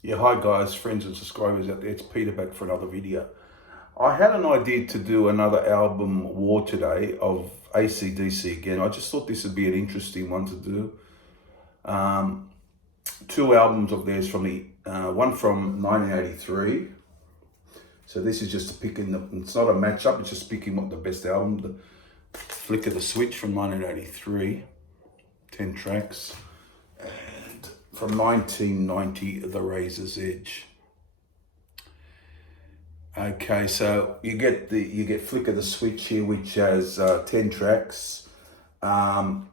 Yeah, hi guys, friends and subscribers out there. It's Peter back for another video. I had an idea to do another album war today of AC/DC again. I just thought this would be an interesting one to do. Um, Two albums of theirs from the one from 1983. So this is just picking it's not a matchup. It's just picking what the best album. The Flick of the Switch from 1983, 10 tracks, and from 1990, The Razor's Edge. Okay, so you get Flick of the Switch here, which has 10 tracks. Um,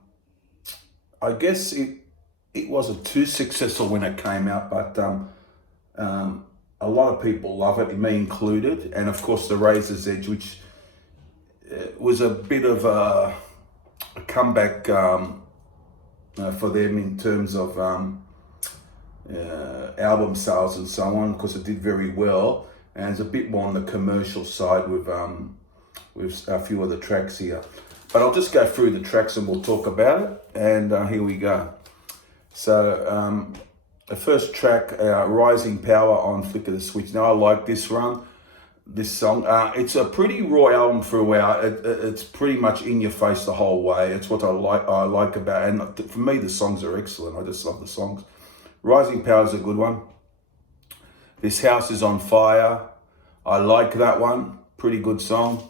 I guess it wasn't too successful when it came out, but a lot of people love it, me included. And of course, The Razor's Edge, which was a bit of a comeback for them in terms of album sales and so on, because it did very well, and it's a bit more on the commercial side with a few of the tracks here. But I'll just go through the tracks and we'll talk about it. And here we go. So the first track, Rising Power on Flick of the Switch. Now I like this song. It's a pretty raw album throughout. It's pretty much in your face the whole way. It's what I like about it. And for me, the songs are excellent. I just love the songs. Rising Power is a good one. This House is on Fire. I like that one. Pretty good song.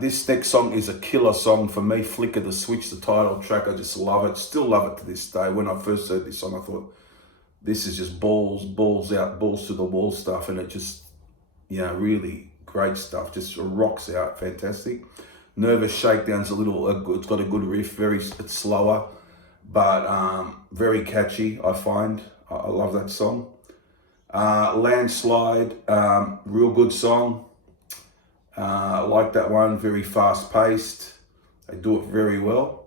This next song is a killer song for me. Flick of the Switch, the title track. I just love it. Still love it to this day. When I first heard this song, I thought, this is just balls out, balls to the wall stuff. And it just, really great stuff. Just rocks out. Fantastic. Nervous Shakedown's it's got a good riff. It's slower, but very catchy, I find. I love that song. Landslide, real good song. I like that one, very fast paced. They do it very well.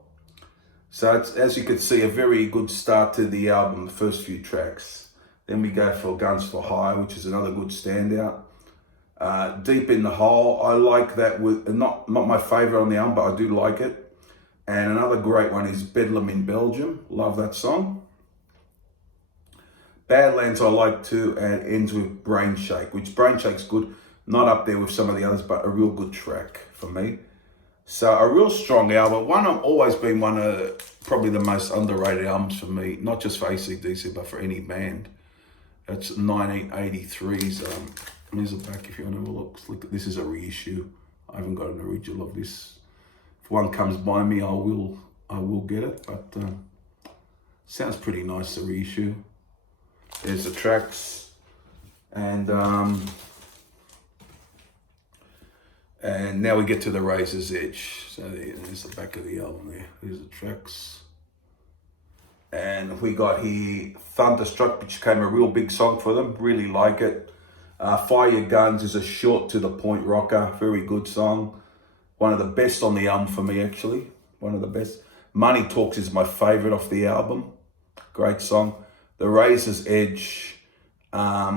So it's, as you can see, a very good start to the album, the first few tracks. Then we go for Guns for Hire, which is another good standout. Deep in the Hole, I like that, with not my favorite on the album, but I do like it. And another great one is Bedlam in Belgium. Love that song. Badlands I like too, and ends with Brain Shake, which Brain Shake's good. Not up there with some of the others, but a real good track for me. So a real strong album. One I've always been one of probably the most underrated albums for me, not just for AC/DC, but for any band. It's 1983's. Here's the back if you want to have a look. Look, this is a reissue. I haven't got an original of this. If one comes by me, I will get it. But sounds pretty nice, the reissue. There's the tracks, and now we get to The Razor's Edge. So there's the back of the album there. There's the tracks. And we got here Thunderstruck, which became a real big song for them. Really like it. Fire Your Guns is a short to the point rocker. Very good song. One of the best on the album for me, actually. One of the best. Money Talks is my favorite off the album. Great song. The Razor's Edge, a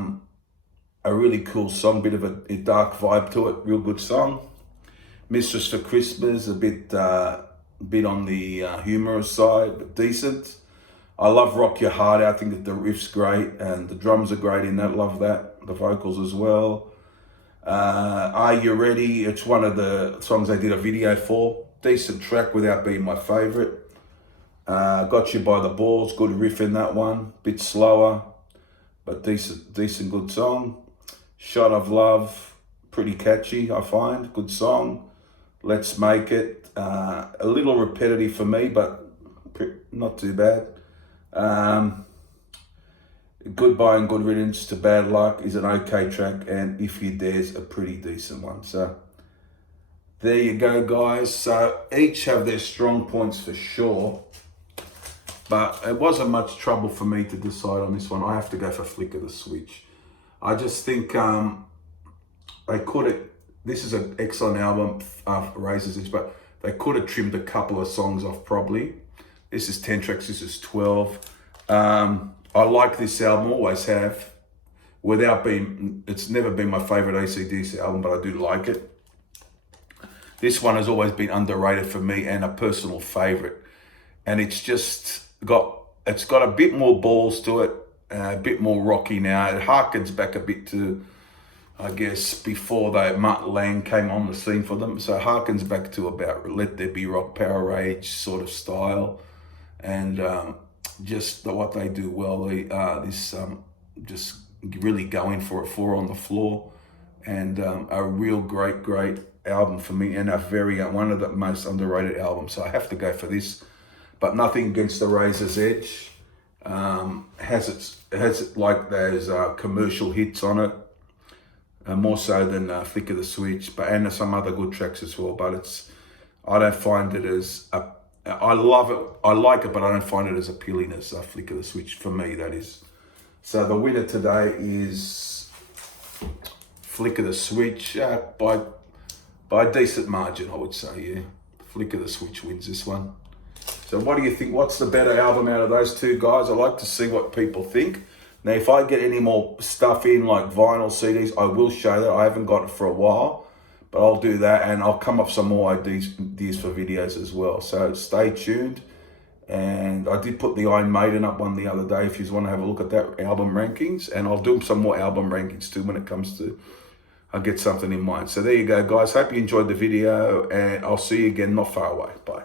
really cool song, bit of a dark vibe to it, real good song. Mistress for Christmas, a bit on the humorous side, but decent. I love Rock Your Heart Out. I think that the riff's great and the drums are great in that, love that. The vocals as well. Are You Ready? It's one of the songs I did a video for. Decent track without being my favorite. Got You by the Balls, good riff in that one. Bit slower, but decent good song. Shot of Love, pretty catchy, I find. Good song. Let's Make It, a little repetitive for me, but not too bad. Goodbye and Good Riddance to Bad Luck is an okay track, and If You Dare's a pretty decent one. So there you go, guys. So each have their strong points for sure. But it wasn't much trouble for me to decide on this one. I have to go for Flick of the Switch. I just think this is an excellent album, Razor's Edge, but they could have trimmed a couple of songs off probably. This is 10 tracks, this is 12. I like this album, always have. It's never been my favorite AC/DC album, but I do like it. This one has always been underrated for me and a personal favorite. And it's just got it's got a bit more balls to it, a bit more rocky now. It harkens back a bit to, I guess, before Mutt Lang came on the scene for them. So it harkens back to about Let There Be Rock, Power Rage sort of style. And just what they do well, just really going for it, 4 on the floor. And a real great album for me, and one of the most underrated albums. So I have to go for this. But nothing against the Razor's Edge. Has it like those commercial hits on it, more so than Flick of the Switch, and some other good tracks as well. But I don't find it as I love it, I like it, but I don't find it as appealing as Flick of the Switch for me. That is. So the winner today is Flick of the Switch by a decent margin, I would say. Yeah, Flick of the Switch wins this one. So what do you think? What's the better album out of those two guys? I like to see what people think. Now, if I get any more stuff in, like vinyl CDs, I will show that. I haven't got it for a while, but I'll do that, and I'll come up with some more ideas for videos as well. So stay tuned. And I did put the Iron Maiden up one the other day if you want to have a look at that album rankings, and I'll do some more album rankings too when it comes to, I'll get something in mind. So there you go, guys. Hope you enjoyed the video, and I'll see you again not far away. Bye.